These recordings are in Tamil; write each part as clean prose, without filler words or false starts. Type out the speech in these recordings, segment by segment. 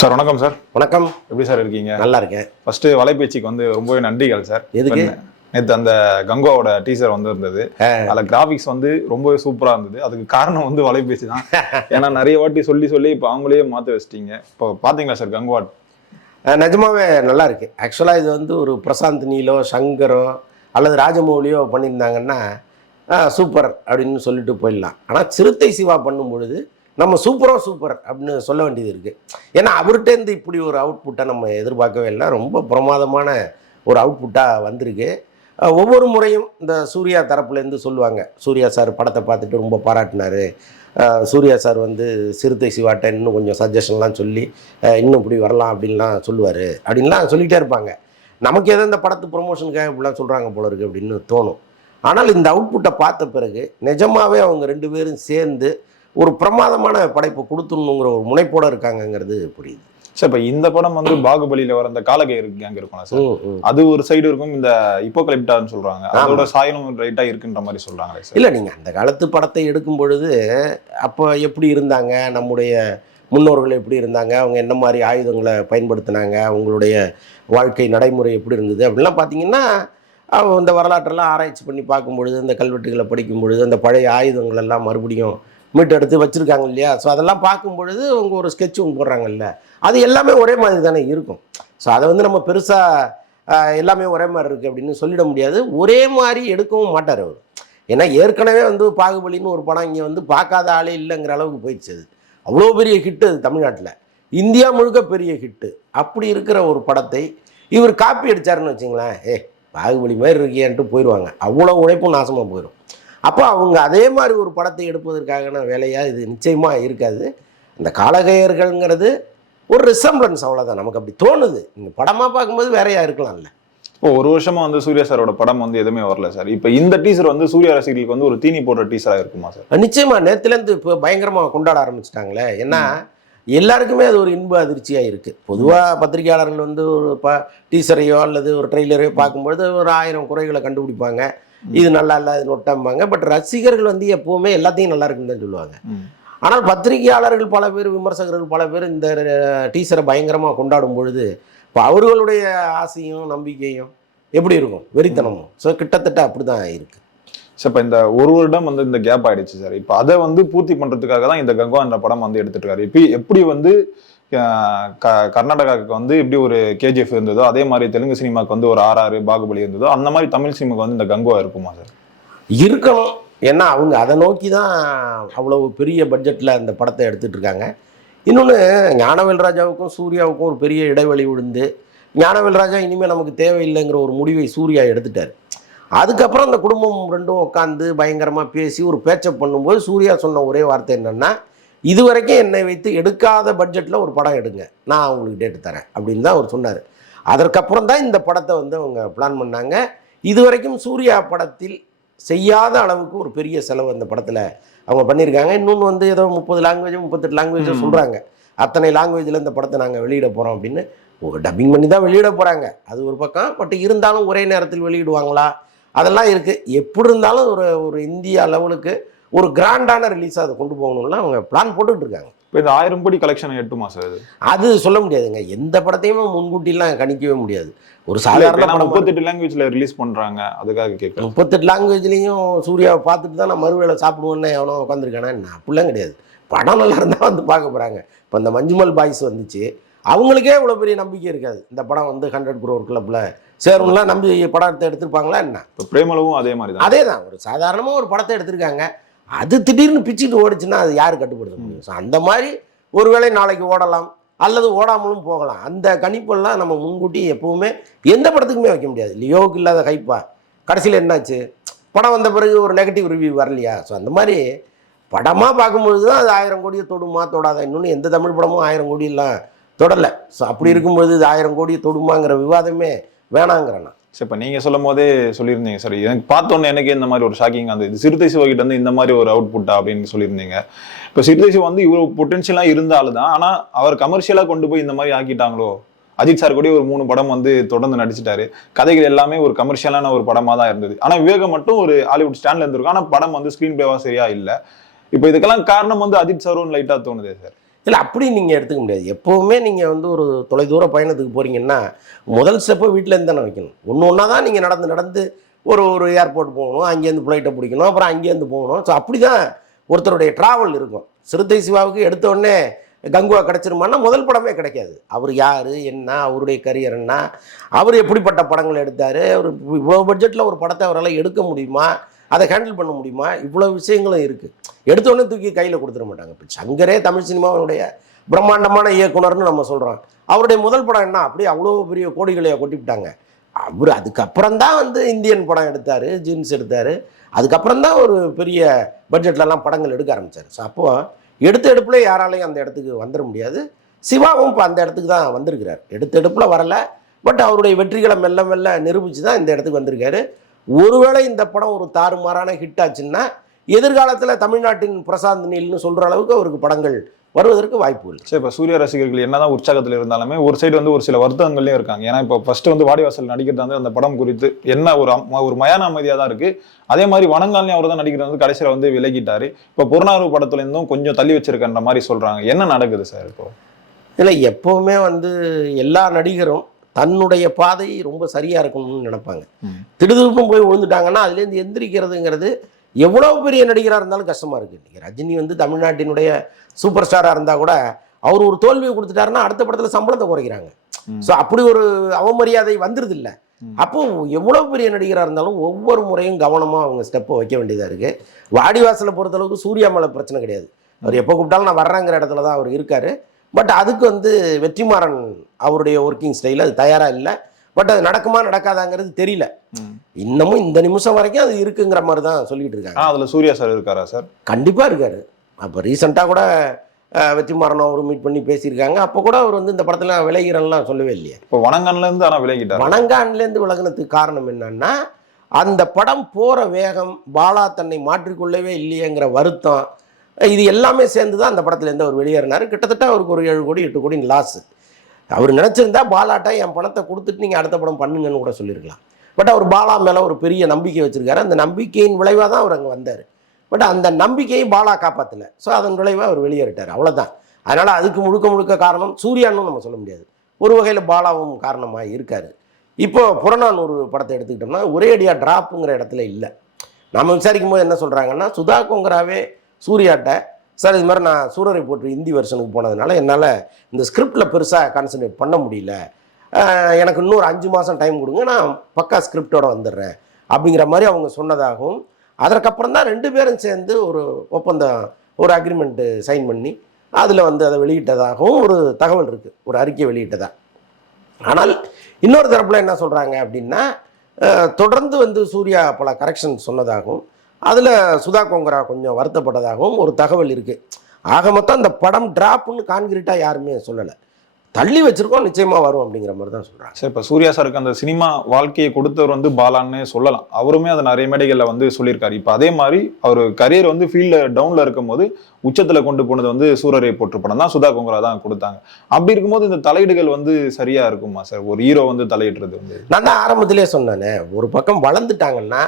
சார் வணக்கம் சார். வணக்கம். எப்படி சார் இருக்கீங்க? நல்லா இருக்கேன். ஃபர்ஸ்ட் வலைபேச்சிக்கு வந்து ரொம்பவே நன்றிகள் சார். எதுக்கு? நேற்று அந்த கங்கோவோட டீசர் வந்து இருந்தது. அதுல கிராபிக்ஸ் வந்து ரொம்பவே சூப்பரா இருந்தது. அதுக்கு காரணம் வந்து வலைபேசி தான். ஏன்னா நிறைய வாட்டி சொல்லி இப்போ அவங்களே மாற்ற வச்சிட்டீங்க. இப்போ பாத்தீங்களா சார் கங்கோவா? நிஜமாவே நல்லா இருக்கு. ஆக்சுவலாக இது வந்து ஒரு பிரசாந்த் நீலோ சங்கரோ அல்லது ராஜமௌலியோ பண்ணியிருந்தாங்கன்னா சூப்பர் அப்படின்னு சொல்லிட்டு போயிடலாம். ஆனால் சிறுத்தை சிவா பண்ணும் பொழுது நம்ம சூப்பர் அப்படின்னு சொல்ல வேண்டியது இருக்குது. ஏன்னா அவர்கிட்டேருந்து இப்படி ஒரு அவுட்புட்டை நம்ம எதிர்பார்க்கவே இல்லை. ரொம்ப பிரமாதமான ஒரு அவுட்புட்டாக வந்திருக்கு. ஒவ்வொரு முறையும் இந்த சூர்யா தரப்புலேருந்து சொல்லுவாங்க, சூர்யா சார் படத்தை பார்த்துட்டு ரொம்ப பாராட்டினார், சூர்யா சார் வந்து சிறுத்தை சிவாட்ட இன்னும் கொஞ்சம் சஜஷன்லாம் சொல்லி இன்னும் இப்படி வரலாம் அப்படின்லாம் சொல்லுவார் அப்படின்லாம் சொல்லிகிட்டே இருப்பாங்க. நமக்கு எதோ இந்த படத்து ப்ரொமோஷனுக்காக இப்படிலாம் சொல்கிறாங்க போல இருக்குது அப்படின்னு தோணும். ஆனால் இந்த அவுட்புட்டை பார்த்த பிறகு நிஜமாகவே அவங்க ரெண்டு பேரும் சேர்ந்து ஒரு பிரமாதமான படைப்பை கொடுத்துடணுங்கிற ஒரு முனைப்போடு இருக்காங்கங்கிறது புரியுது. சார் இப்போ இந்த படம் வந்து பாகுபலியில வர அந்த காலகேர் கேங் இருக்கும்ல சார், அது ஒரு சைடு இருக்கும். இந்த இப்போகலிப்டான்னு சொல்றாங்க, அதோட சாயலும் ரைட்டா இருக்குன்ற மாதிரி சொல்றாங்களே சார். இல்லை, நீங்கள் அந்த காலத்து படத்தை எடுக்கும் பொழுது அப்போ எப்படி இருந்தாங்க, நம்முடைய முன்னோர்கள் எப்படி இருந்தாங்க, அவங்க என்ன மாதிரி ஆயுதங்களை பயன்படுத்தினாங்க, அவங்களுடைய வாழ்க்கை நடைமுறை எப்படி இருந்தது அப்படின்லாம் பார்த்தீங்கன்னா இந்த வரலாற்றெல்லாம் ஆராய்ச்சி பண்ணி பார்க்கும் பொழுது, இந்த கல்வெட்டுகளை படிக்கும் பொழுது அந்த பழைய ஆயுதங்கள் எல்லாம் மறுபடியும் மீட்டெடுத்து வச்சுருக்காங்க இல்லையா. ஸோ அதெல்லாம் பார்க்கும் பொழுது அவங்க ஒரு ஸ்கெட்ச் ஒன்று போடுறாங்கல்ல, அது எல்லாமே ஒரே மாதிரி தானே இருக்கும். ஸோ அதை வந்து நம்ம பெருசாக எல்லாமே ஒரே மாதிரி இருக்குது அப்படின்னு சொல்லிட முடியாது. ஒரே மாதிரி எடுக்கவும் மாட்டார் அவர். ஏன்னா ஏற்கனவே வந்து பாகுபலின்னு ஒரு படம் இங்கே வந்து பார்க்காத ஆளே இல்லைங்கிற அளவுக்கு போயிடுச்சு. அது அவ்வளோ பெரிய ஹிட்டு அது தமிழ்நாட்டில், இந்தியா முழுக்க பெரிய ஹிட்டு. அப்படி இருக்கிற ஒரு படத்தை இவர் காப்பி அடித்தாருன்னு வச்சுங்களேன், பாகுபலி மாதிரி இருக்கியான்ட்டு போயிடுவாங்க. அவ்வளோ உழைப்பும் நாசமாக போயிடும். அப்போ அவங்க அதே மாதிரி ஒரு படத்தை எடுப்பதற்கான வேலையாக இது நிச்சயமாக இருக்காது. இந்த காலகையர்கள்ங்கிறது ஒரு ரிசம்பிளன்ஸ், அவ்வளோதான். நமக்கு அப்படி தோணுது. நீங்கள் படமாக பார்க்கும்போது வேறையா இருக்கலாம்ல. இப்போ ஒரு வருஷமா வந்து சூர்யா சாரோட படம் வந்து எதுவுமே வரல சார். இப்போ இந்த டீசர் வந்து சூர்யா ரசிகர்களுக்கு வந்து ஒரு தீனி போடுற டீசராக இருக்குமா சார்? நிச்சயமாக நேற்றுலேருந்து இப்போ பயங்கரமாக கொண்டாட ஆரம்பிச்சிட்டாங்களே. ஏன்னா எல்லாருக்குமே அது ஒரு இன்ப அதிர்ச்சியாக இருக்குது. பொதுவாக பத்திரிகையாளர்கள் வந்து ஒரு டீசரையோ அல்லது ஒரு ட்ரெய்லரையோ பார்க்கும்பொழுது ஒரு 1000 குறைகளை கண்டுபிடிப்பாங்க. இது நல்லா இல்லை, இது நொட்டாம்பாங்க. பட் ரசிகர்கள் வந்து எப்போவுமே எல்லாத்தையும் நல்லா இருக்குன்னு தான் சொல்லுவாங்க. ஆனால் பத்திரிகையாளர்கள் பல பேர், விமர்சகர்கள் பல பேர் இந்த டீசரை பயங்கரமாக கொண்டாடும் பொழுது இப்போ அவர்களுடைய ஆசையும் நம்பிக்கையும் எப்படி இருக்கும், வெறித்தனமும். ஸோ கிட்டத்தட்ட அப்படி தான் இருக்குது. சார் இப்போ இந்த ஒரு வருடம் வந்து இந்த கேப் ஆயிடுச்சு சார். இப்போ அதை வந்து பூர்த்தி பண்ணுறதுக்காக தான் இந்த கங்கா என்ற படம் வந்து எடுத்துட்டு இருக்காரு. இப்போ எப்படி வந்து கர்நாடகாவுக்கு வந்து எப்படி ஒரு கேஜிஎஃப் இருந்ததோ அதே மாதிரி தெலுங்கு சினிமாவுக்கு வந்து ஒரு RR பாகுபலி இருந்ததோ அந்த மாதிரி தமிழ் சினிமாவுக்கு வந்து இந்த கங்குவா இருக்குமா சார்? இருக்கணும். ஏன்னா அவங்க அதை நோக்கி தான் அவ்வளவு பெரிய பட்ஜெட்டில் அந்த படத்தை எடுத்துகிட்டு இருக்காங்க. இன்னொன்று, ஞானவேல் ராஜாவுக்கும் சூர்யாவுக்கும் ஒரு பெரிய இடைவெளி விழுந்து ஞானவேல் ராஜா இனிமேல் நமக்கு தேவையில்லைங்கிற ஒரு முடிவை சூர்யா எடுத்துட்டார். அதுக்கப்புறம் அந்த குடும்பம் ரெண்டும் உட்காந்து பயங்கரமாக பேசி ஒரு பேச்சப் பண்ணும்போது சூர்யா சொன்ன ஒரே வார்த்தை என்னென்னா, இது வரைக்கும் என்னை வைத்து எடுக்காத பட்ஜெட்டில் ஒரு படம் எடுங்க, நான் உங்களுக்கு டேட்டு தரேன் அப்படின்னு தான் அவர் சொன்னார். அதற்கப்புறம் தான் இந்த படத்தை வந்து அவங்க பிளான் பண்ணாங்க. இது வரைக்கும் சூர்யா படத்தில் செய்யாத அளவுக்கு ஒரு பெரிய செலவு அந்த படத்தில் அவங்க பண்ணியிருக்காங்க. இன்னொன்று வந்து ஏதோ 30 லாங்குவேஜ் 38 லாங்குவேஜ் சொல்கிறாங்க. அத்தனை லாங்குவேஜில் இந்த படத்தை நாங்கள் வெளியிட போகிறோம் அப்படின்னு ஒரு டப்பிங் பண்ணி தான் வெளியிட போகிறாங்க. அது ஒரு பக்கம். பட் இருந்தாலும் ஒரே நேரத்தில் வெளியிடுவாங்களா அதெல்லாம் இருக்குது. எப்படி இருந்தாலும் ஒரு இந்தியா லெவலுக்கு ஒரு கிராண்டான ரிலீஸாக அதை கொண்டு போகணும்னா அவங்க பிளான் போட்டுக்கிட்டு இருக்காங்க. இப்போ இந்த 1000 கோடி கலெக்ஷன் எட்டுமா சார்? அது சொல்ல முடியாதுங்க. எந்த படத்தையுமே முன்கூட்டிலாம் கணிக்கவே முடியாது. ஒரு சாதாரண 38 லாங்குவேஜ்ல ரிலீஸ் பண்றாங்க, அதுக்காக கேட்குறேன். 38 லாங்குவேஜ்லையும் சூர்யாவை பார்த்துட்டு தான் நான் மறுவேளை சாப்பிடுவேன்னு எவனோ உட்காந்துருக்கானா என்ன? அப்படிலாம் கிடையாது. படம் நல்லா இருந்தால் வந்து பார்க்க போகிறாங்க. இப்போ இந்த மஞ்சுமல் பாய்ஸ் வந்துச்சு, அவங்களுக்கே இவ்வளோ பெரிய நம்பிக்கை இருக்காது. இந்த படம் வந்து 100 crore கிளப்பில் சேரும்லாம் நம்பி படத்தை எடுத்துருப்பாங்களா என்ன? இப்போ பிரேமலவும் அதே மாதிரி தான். அதே தான். ஒரு சாதாரணமாக ஒரு படத்தை எடுத்திருக்காங்க, அது திடீர்னு பிச்சுட்டு ஓடிச்சுன்னா அது யார் கட்டுப்படுத்த முடியும்? ஸோ அந்த மாதிரி ஒருவேளை நாளைக்கு ஓடலாம் அல்லது ஓடாமலும் போகலாம். அந்த கணிப்பெல்லாம் நம்ம முன்கூட்டி எப்போவுமே எந்த படத்துக்குமே வைக்க முடியாது. லியோவுக்கு இல்லாத கைப்பா கடைசியில் என்னாச்சு, படம் வந்த பிறகு ஒரு நெகட்டிவ் ரிவ்யூ வரலையா? ஸோ அந்த மாதிரி படமாக பார்க்கும்பொழுது தான் அது 1000 கோடியை தொடுமா தொடாத. இன்னொன்று எந்த தமிழ் படமும் 1000 கோடியெல்லாம் தொடரலை. ஸோ அப்படி இருக்கும்பொழுது இது 1000 கோடியை தொடுமாங்கிற விவாதமே வேணாங்கிறேன். சார் இப்போ நீங்கள் சொல்லும் போதே சொல்லியிருந்தீங்க சார், எனக்கு பார்த்தோன்னே எனக்கு இந்த மாதிரி ஒரு ஷாக்கிங் அந்த இது சிறுத்தை சிவகிட்ட வந்து இந்த மாதிரி ஒரு அவுட்புட்டா அப்படின்னு சொல்லியிருந்தீங்க. இப்போ சிறுத்தை சிவா வந்து இவ்வளோ பொட்டன்ஷியலாக இருந்தாலும் தான், ஆனால் அவர் கமர்ஷியலாக கொண்டு போய் இந்த மாதிரி ஆக்கிட்டாங்களோ. அஜித் சார் கூட ஒரு 3 படம் வந்து தொடர்ந்து நடிச்சிட்டாரு. கதைகள் எல்லாமே ஒரு கமர்ஷியலான ஒரு படமாக தான் இருந்தது. ஆனால் விவேகம் மட்டும் ஒரு ஹாலிவுட் ஸ்டாண்ட்ல இருந்திருக்கும். ஆனால் படம் வந்து ஸ்க்ரீன் பிளேவா சரியா இல்லை. இப்போ இதுக்கெல்லாம் காரணம் வந்து அஜித் சாரும் லைட்டாக தோணுதே சார். இல்லை அப்படி நீங்கள் எடுத்துக்க முடியாது. எப்போவுமே நீங்கள் வந்து ஒரு தொலைதூர பயணத்துக்கு போகிறீங்கன்னா முதல் ஸ்டெப்பை வீட்டிலேருந்து தானே வைக்கணும். ஒன்று ஒன்றா தான் நீங்கள் நடந்து நடந்து ஒரு ஏர்போர்ட் போகணும், அங்கேருந்து ஃப்ளைட்டை பிடிக்கணும், அப்புறம் அங்கேருந்து போகணும். ஸோ அப்படி தான் ஒருத்தருடைய ட்ராவல் இருக்கும். சிறுத்தை சிவாவுக்கு எடுத்த உடனே கங்குவா கிடச்சிருமான்னா முதல் படமே கிடைக்காது. அவர் யார், என்ன, அவருடைய கரியர் என்ன, அவர் எப்படிப்பட்ட படங்கள் எடுத்தார், அவர் இவ்வளோ பட்ஜெட்டில் ஒரு படத்தை அவரால் எடுக்க முடியுமா, அதை ஹேண்டில் பண்ண முடியுமா, இவ்வளோ விஷயங்களும் இருக்குது. எடுத்தோடனே தூக்கி கையில் கொடுத்துட மாட்டாங்க. இப்போ சங்கரே தமிழ் சினிமாவுடைய பிரம்மாண்டமான இயக்குனர்னு நம்ம சொல்கிறோம். அவருடைய முதல் படம் என்ன, அப்படியே அவ்வளோ பெரிய கோடிகளையை கொட்டிவிட்டாங்க. அவர் அதுக்கப்புறம் தான் வந்து இந்தியன் படம் எடுத்தார், ஜீன்ஸ் எடுத்தார். அதுக்கப்புறம் தான் ஒரு பெரிய பட்ஜெட்லலாம் படங்கள் எடுக்க ஆரம்பித்தார். ஸோ அப்போது எடுத்த எடுப்பில் யாராலையும் அந்த இடத்துக்கு வந்துட முடியாது. சிவாவும் இப்போ அந்த இடத்துக்கு தான் வந்திருக்கிறார். எடுத்த எடுப்பில் வரலை, பட் அவருடைய வெற்றிகளை மெல்ல மெல்ல நிரூபித்து தான் இந்த இடத்துக்கு வந்திருக்காரு. ஒருவேளை இந்த படம் ஒரு தாறுமாறான ஹிட் ஆச்சுன்னா எதிர்காலத்தில் தமிழ்நாட்டின் பிரசாந்த் நீல்னு சொல்கிற அளவுக்கு அவருக்கு படங்கள் வருவதற்கு வாய்ப்பு இல்லை. சரி, இப்போ சூர்யா ரசிகர்கள் என்னதான் உற்சாகத்தில் இருந்தாலுமே ஒரு சைடு வந்து ஒரு சில வருத்தங்கள்லேயும் இருக்காங்க. ஏன்னா இப்போ ஃபர்ஸ்ட் வந்து வாடிவாசல் நடிக்கிறது வந்து அந்த படம் குறித்து என்ன ஒரு மயான அமைதியாக தான் இருக்குது. அதே மாதிரி வணங்காலையும் அவர் தான் நடிக்கிறது வந்து கடைசியில் வந்து விலகிட்டார். இப்போ புறநானூறு படத்துலேருந்தும் கொஞ்சம் தள்ளி வச்சிருக்கன்ற மாதிரி சொல்கிறாங்க. என்ன நடக்குது சார் இப்போ? இல்லை, எப்போவுமே வந்து எல்லா நடிகரும் தன்னுடைய பாதை ரொம்ப சரியாக இருக்கணும்னு நினைப்பாங்க. திடுதிப்பும் போய் விழுந்துட்டாங்கன்னா அதுலேருந்து எந்திரிக்கிறதுங்கிறது எவ்வளோ பெரிய நடிகராக இருந்தாலும் கஷ்டமாக இருக்குது. இன்றைக்கி ரஜினி வந்து தமிழ்நாட்டினுடைய சூப்பர் ஸ்டாராக இருந்தால் கூட அவர் ஒரு தோல்வியை கொடுத்துட்டாருன்னா அடுத்த படத்தில் சம்பளத்தை குறைக்கிறாங்க. ஸோ அப்படி ஒரு அவமரியாதை வந்துடுது இல்லை. அப்போ எவ்வளோ பெரிய நடிகராக இருந்தாலும் ஒவ்வொரு முறையும் கவனமாக அவங்க ஸ்டெப்பை வைக்க வேண்டியதாக இருக்குது. வாடிவாசலை பொறுத்தளவுக்கு சூர்யா மேலே பிரச்சனை கிடையாது. அவர் எப்போ கூப்பிட்டாலும் நான் வர்றேங்கிற இடத்துல தான் அவர் இருக்கார். பட் அதுக்கு வந்து வெற்றிமாறன் அவருடைய ஒர்க்கிங் ஸ்டைல் அது தயாராக இல்லை. பட் அது நடக்குமா நடக்காதாங்கிறது தெரியல. இன்னமும் இந்த நிமிஷம் வரைக்கும் அது இருக்குங்கிற மாதிரி தான் சொல்லிட்டு இருக்காங்க. அதில் சூர்யா சார் இருக்காரா சார்? கண்டிப்பாக இருக்காரு. அப்போ ரீசெண்டாக கூட வெற்றிமாறனும் அவர் மீட் பண்ணி பேசியிருக்காங்க. அப்போ கூட அவர் வந்து இந்த படத்தில் விலகிறன்லாம் சொல்லவே இல்லையே. இப்போ வணங்கான்லேருந்து ஆனால் விலகிட்டார். வணங்கான்லேருந்து விலகினதுக்கு காரணம் என்னன்னா அந்த படம் போகிற வேகம், பாலா தன்னை மாற்றிக்கொள்ளவே இல்லையேங்கிற வருத்தம், இது எல்லாமே சேர்ந்து தான் அந்த படத்துலேருந்து அவர் வெளியேறினார். கிட்டத்தட்ட அவருக்கு ஒரு 7 கோடி 8 கோடி லாஸ். அவர் நினச்சிருந்தா பாலாட்டா என் பணத்தை கொடுத்துட்டு நீங்கள் அடுத்த படம் பண்ணுங்கன்னு கூட சொல்லியிருக்கலாம். பட் அவர் பாலா மேலே ஒரு பெரிய நம்பிக்கை வச்சுருக்காரு. அந்த நம்பிக்கையின் விளைவாக தான் அவர் அங்கே வந்தார். பட் அந்த நம்பிக்கையை பாலா காப்பாற்றலை. ஸோ அதன் விளைவாக அவர் வெளியேறிட்டார், அவ்வளோதான். அதனால் அதுக்கு முழுக்க முழுக்க காரணம் சூர்யான்னு நம்ம சொல்ல முடியாது. ஒரு வகையில் பாலாவும் காரணமாக இருக்கார். இப்போ புறநானூறு படத்தை எடுத்துக்கிட்டோம்னா ஒரே அடியாக ட்ராப்புங்கிற இடத்துல இல்லை. நம்ம விசாரிக்கும் போது என்ன சொல்கிறாங்கன்னா, சுதா கொங்கராவே சூர்யாட்ட, சார் இது மாதிரி நான் சூரரை போட்டு ஹிந்தி வெர்ஷனுக்கு போனதுனால என்னால் இந்த ஸ்கிரிப்டில் பெருசாக கான்சன்ட்ரேட் பண்ண முடியல, எனக்கு இன்னொரு 5 மாதம் டைம் கொடுங்க, நான் பக்கா ஸ்கிரிப்டோடு வந்துடுறேன் அப்படிங்கிற மாதிரி அவங்க சொன்னதாகவும், அதற்கப்புறம் தான் 2 பேரும் சேர்ந்து ஒரு ஒப்பந்தம், ஒரு அக்ரிமெண்ட்டு சைன் பண்ணி அதில் வந்து அதை வெளியிட்டதாகவும் ஒரு தகவல் இருக்குது, ஒரு அறிக்கை வெளியிட்டதா. ஆனால் இன்னொரு தரப்பில் என்ன சொல்கிறாங்க அப்படின்னா, தொடர்ந்து வந்து சூர்யா பல கரெக்ஷன் சொன்னதாகவும், அதில் சுதா கொங்கரா கொஞ்சம் வருத்தப்பட்டதாகவும் ஒரு தகவல் இருக்குது. ஆக மொத்தம் அந்த படம் டிராப்னு கான்கிரீட்டாக யாருமே சொல்லலை. தள்ளி வச்சிருக்கோம், நிச்சயமாக வரும் அப்படிங்கிற மாதிரி தான் சொல்கிறாங்க. சார், இப்போ சூர்யா சாருக்கு அந்த சினிமா வாழ்க்கையை கொடுத்தவர் வந்து பாலான்னு சொல்லலாம். அவருமே அதை நிறைய மேடைகளில் வந்து சொல்லியிருக்காரு. இப்போ அதே மாதிரி அவர் கரியர் வந்து ஃபீல்டில் டவுனில் இருக்கும் போது உச்சத்தில் கொண்டு போனது வந்து சூரரை போற்று படம் தான், சுதா கொங்கரா தான் கொடுத்தாங்க. அப்படி இருக்கும்போது இந்த தலையீடுகள் வந்து சரியாக இருக்குமா சார்? ஒரு ஹீரோ வந்து தலையிடுறது வந்து, நான் தான் ஆரம்பத்திலே சொன்னேனே, ஒரு பக்கம் வளர்ந்துட்டாங்கன்னா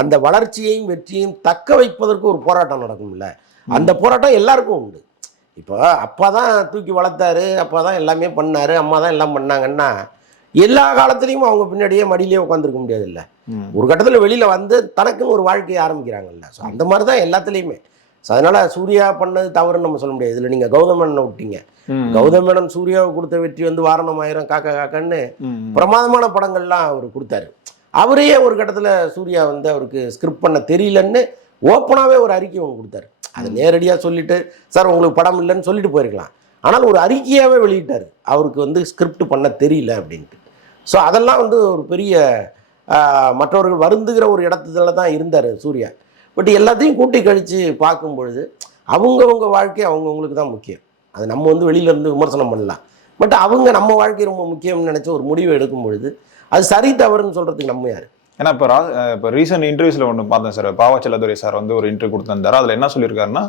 அந்த வளர்ச்சியையும் வெற்றியையும் தக்க வைப்பதற்கு ஒரு போராட்டம் நடக்கும்ல. அந்த போராட்டம் எல்லாருக்கும் உண்டு. இப்போ அப்பா தான் தூக்கி வளர்த்தாரு, அப்பா தான் எல்லாமே பண்ணார், அம்மா தான் எல்லாம் பண்ணாங்கன்னா எல்லா காலத்துலேயும் அவங்க பின்னாடியே மடியிலே உட்காந்துருக்க முடியாது இல்லை. ஒரு கட்டத்தில் வெளியில் வந்து தனக்குன்னு ஒரு வாழ்க்கையை ஆரம்பிக்கிறாங்கல்ல. ஸோ அந்த மாதிரி தான் எல்லாத்துலேயுமே. ஸோ அதனால் சூர்யா பண்ணது தவறுன்னு நம்ம சொல்ல முடியாது. இதில் நீங்கள் கௌதமேனனை விட்டீங்க. கௌதமேனன் சூர்யாவுக்கு கொடுத்த வெற்றி வந்து வாரணம் ஆயிரம், காக்கா காக்கான்னு பிரமாதமான படங்கள்லாம் அவர் கொடுத்தாரு. அவரையே ஒரு கட்டத்தில் சூர்யா வந்து அவருக்கு ஸ்கிரிப்ட் பண்ண தெரியலன்னு ஓப்பனாகவே ஒரு அறிக்கை ஒன்று கொடுத்தாரு. அதை நேரடியாக சொல்லிவிட்டு, சார் உங்களுக்கு படம் இல்லைன்னு சொல்லிட்டு போயிருக்கலாம். ஆனால் ஒரு அறிக்கையாகவே வெளியிட்டார், அவருக்கு வந்து ஸ்கிரிப்ட் பண்ண தெரியல அப்படின்ட்டு. ஸோ அதெல்லாம் வந்து ஒரு பெரிய மற்றவர்கள் வருந்துகிற ஒரு இடத்துல தான் இருந்தார் சூர்யா. பட் எல்லாத்தையும் கூட்டி கழித்து பார்க்கும் பொழுது அவங்கவுங்க வாழ்க்கை அவங்கவுங்களுக்கு தான் முக்கியம். அது நம்ம வந்து வெளியிலேருந்து விமர்சனம் பண்ணலாம். பட் அவங்க நம்ம வாழ்க்கை ரொம்ப முக்கியம்னு நினச்ச ஒரு முடிவை எடுக்கும் பொழுது அது சரி தவறுன்னு சொல்கிறதுக்கு நம்ம யார்? ஏன்னா இப்போ ரீசெண்ட் இன்டர்வியூஸில் ஒன்று பார்த்தேன் சார், பாவா செல்லதுரை சார் வந்து ஒரு இன்டர்வியூ கொடுத்துருந்தாரு. அதில் என்ன சொல்லியிருக்காருன்னா,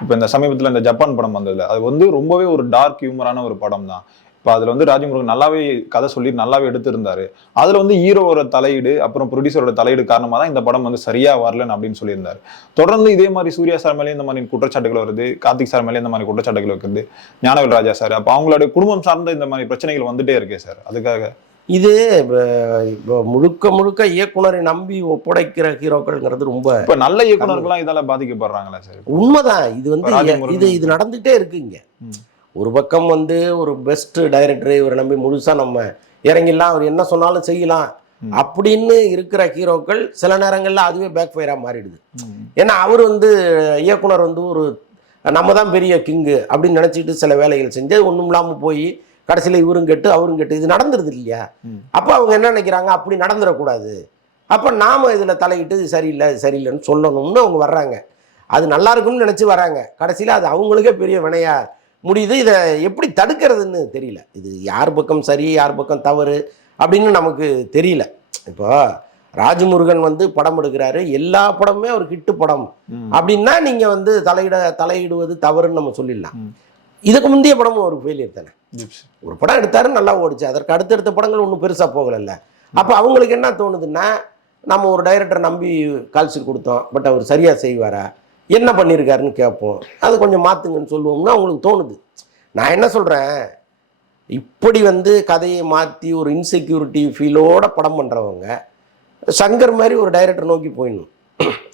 இப்போ இந்த சமீபத்தில் இந்த ஜப்பான் படம் வந்ததில்ல, அது வந்து ரொம்பவே ஒரு டார்க் ஹியூமரான ஒரு படம் தான். இப்போ அதுல வந்து ராஜமுருகன் நல்லாவே கதை சொல்லி நல்லாவே எடுத்திருந்தாரு. அதுல வந்து ஹீரோவோட தலையீடு அப்புறம் ப்ரொடியூசரோட தலையீடு காரணமா தான் இந்த படம் வந்து சரியா வரலன்னு அப்படின்னு சொல்லியிருந்தாரு. தொடர்ந்து இதே மாதிரி சூர்யா சார் மேலே இந்த மாதிரி குற்றச்சாட்டுகள் வருது, கார்த்திக் சார் மேலே இந்த மாதிரி குற்றச்சாட்டுகள் வைக்கிறது, ஞானவேல் ராஜா சார், அப்போ அவங்களோட குடும்பம் சார்ந்த இந்த மாதிரி பிரச்சனைகள் வந்துட்டே இருக்கே சார். அதுக்காக இது இப்போ முழுக்க முழுக்க இயக்குனரை நம்பி ஒப்படைக்கிற ஹீரோக்கள்ங்கிறது ரொம்ப இப்ப நல்ல இயக்குனர்கள்லாம் இதால பாதிக்கப்படுறாங்களா சார்? உண்மைதான். இது வந்து ராஜமுருகன் இது நடந்துகிட்டே இருக்குங்க. ஒரு பக்கம் வந்து ஒரு பெஸ்ட் டைரக்டர் இவரை நம்பி முழுசா நம்ம இறங்கிடலாம், அவர் என்ன சொன்னாலும் செய்யலாம் அப்படின்னு இருக்கிற ஹீரோக்கள் சில நேரங்கள்ல அதுவே பேக் ஃபயரா மாறிடுது. ஏன்னா அவர் வந்து இயக்குனர் வந்து ஒரு நம்ம தான் பெரிய கிங்கு அப்படின்னு நினைச்சிட்டு சில வேலைகள் செஞ்சு ஒன்றும் இல்லாமல் போய் கடைசியில் இவரும் கெட்டு அவரும் கெட்டு இது நடந்துருது இல்லையா? அப்போ அவங்க என்ன நினைக்கிறாங்க, அப்படி நடந்துடக்கூடாது, அப்போ நாம இதில் தலையிட்டு இது சரியில்லை இது சரியில்லைன்னு சொல்லணும்னு அவங்க வர்றாங்க. அது நல்லா இருக்கும்னு நினச்சி வராங்க. கடைசியில் அது அவங்களுக்கே பெரிய வினையா முடியுது. இதை எப்படி தடுக்கிறதுன்னு தெரியல. இது யார் பக்கம் சரி யார் பக்கம் தவறு அப்படின்னு நமக்கு தெரியல. இப்போ ராஜமுருகன் வந்து படம் எடுக்கிறாரு, எல்லா படமுமே ஒரு ஹிட்டு படம் அப்படின்னா நீங்க வந்து தலையிடுவது தவறுன்னு நம்ம சொல்லிடலாம். இதுக்கு முந்தைய படமும் ஒரு ஃபெயிலியர் தானே. ஒரு படம் எடுத்தாரு நல்லா ஓடிச்சு, அதற்கு அடுத்தடுத்த படங்கள் ஒன்றும் பெருசா போகலைல்ல. அப்போ அவங்களுக்கு என்ன தோணுதுன்னா, நம்ம ஒரு டைரக்டரை நம்பி கால்ஷீட் கொடுத்தோம், பட் அவர் சரியா செய்வாரா, என்ன பண்ணியிருக்காருன்னு கேட்போம், அதை கொஞ்சம் மாற்றுங்கன்னு சொல்லுவோம்னா அவங்களுக்கு தோணுது. நான் என்ன சொல்கிறேன், இப்படி வந்து கதையை மாற்றி ஒரு இன்செக்யூரிட்டி ஃபீலோட படம் பண்ணுறவங்க சங்கர் மாதிரி ஒரு டைரக்டர் நோக்கி போயிடணும்.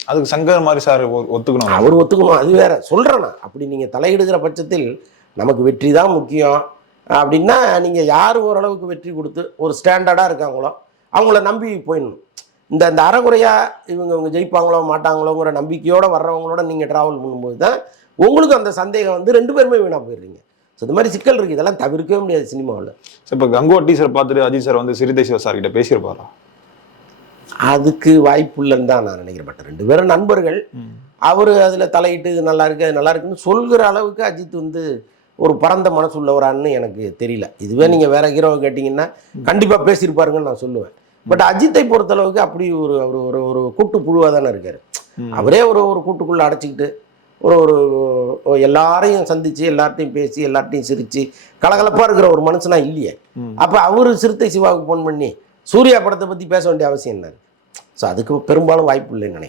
அதுக்கு சங்கர் மாதிரி சார் ஒத்துக்கணும், அவர் ஒத்துக்கணும், அது வேற. சொல்கிறேன் நான், அப்படி நீங்கள் தலையிடுகிற பட்சத்தில் நமக்கு வெற்றி தான் முக்கியம் அப்படின்னா, நீங்கள் யார் ஓரளவுக்கு வெற்றி கொடுத்து ஒரு ஸ்டாண்டர்டாக இருக்காங்களோ அவங்கள நம்பி போயிடணும். இந்த அறகுறையாக இவங்க ஜெயிப்பாங்களோ மாட்டாங்களோங்கிற நம்பிக்கையோடு வர்றவங்களோட நீங்கள் ட்ராவல் பண்ணும்போது தான் உங்களுக்கு அந்த சந்தேகம் வந்து ரெண்டு பேருமே வீணாக போயிடுறீங்க. ஸோ இந்த மாதிரி சிக்கல் இருக்குது, இதெல்லாம் தவிர்க்கவே முடியாது சினிமாவில். இப்போ கங்குவா டீச்சர் பார்த்துட்டு அஜித் சார் வந்து சிறுத்தை சிவா சார் கிட்ட பேசியிருப்பாரா? அதுக்கு வாய்ப்பு இல்லைன்னு தான் நான் நினைக்கிறேன். பட் ரெண்டு பேரும் நண்பர்கள், அவர் அதில் தலையிட்டு இது நல்லா இருக்கு அது நல்லா இருக்குன்னு சொல்கிற அளவுக்கு அஜித் வந்து ஒரு பரந்த மனசு உள்ளவரான்னு எனக்கு தெரியல. இதுவே நீங்கள் வேற ஹீரோவை கேட்டிங்கன்னா கண்டிப்பாக பேசியிருப்பாருங்கன்னு நான் சொல்லுவேன். பட் அஜித்தை பொறுத்தளவுக்கு அப்படி அவர் ஒரு கூட்டு புழுவாக தானே இருக்கார். அவரே ஒரு கூட்டுக்குள்ளே அடைச்சிக்கிட்டு ஒரு எல்லாரையும் சந்திச்சு எல்லார்ட்டையும் பேசி எல்லார்ட்டையும் சிரிச்சு கலகலப்பாக இருக்கிற ஒரு மனுஷனா இல்லையே. அப்போ அவர் சிறுத்தை சிவாவுக்கு ஃபோன் பண்ணி சூர்யா படத்தை பற்றி பேச வேண்டிய அவசியம் என்ன? ஸோ அதுக்கு பெரும்பாலும் வாய்ப்பு இல்லைன்னு நினைக்கிறேன்.